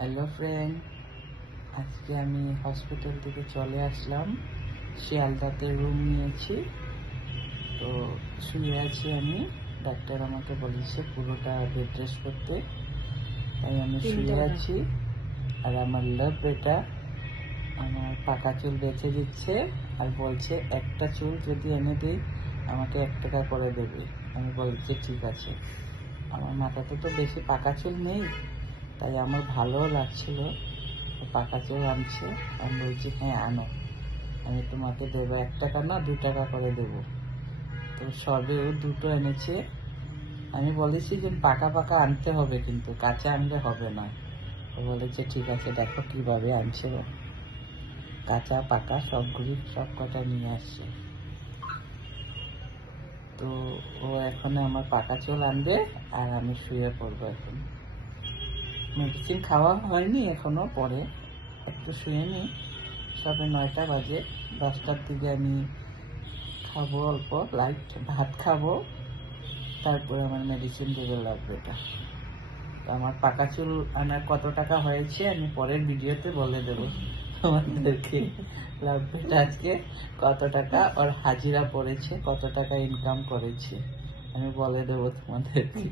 Hello friend, আজকে আমি hospital থেকে চলে আসলাম। শিয়ালদাতে রুম নিয়েছি, তো শুয়ে আছি আমি। ডাক্তার আমাকে বলেছে পুরোটা বেড রেস্ট করতে, তাই আমি শুয়ে আছি। আর আমার লাভ বেটা আমার পাকা চুল বেছে দিচ্ছে আর বলছে একটা চুল যদি এনে দিই আমাকে 1 টাকা করে দেবে। আমি বলছি ঠিক আছে। আমার মাথাতে তো বেশি পাকা চুল নেই, তাই আমার ভালোও লাগছিল। পাকা চুল আনছে, আমি বলছি হ্যাঁ আনো, আমি তোমাকে দেবো 1 টাকা না 2 টাকা করে দেবো। তো সবেও দুটো এনেছে। আমি বলেছি যে পাকা পাকা আনতে হবে, কিন্তু কাঁচা আনলে হবে না। ও বলেছে ঠিক আছে, দেখো কিভাবে আনছে। কাঁচা পাকা সবগুলি সব কটা নিয়ে আসছে। তো ও এখন আমার পাকা চুল আনবে আর আমি শুয়ে পড়বো। এখন মেডিসিন খাওয়া হয়নি এখনো, পরে একটু শুয়ে নিই। সবে 9টা বাজে, 10টার দিকে আমি খাবো, অল্প লাইট ভাত খাবো, তারপরে আমার মেডিসিন দেবে লাগবে। এটা তো আমার পাকা চুল আনার কত টাকা হয়েছে আমি পরের ভিডিওতে বলে দেবো তোমাদেরকে। লাগবেটা আজকে কত টাকা ওর হাজিরা পড়েছে, কত টাকা ইনকাম করেছে আমি বলে দেবো তোমাদেরকে।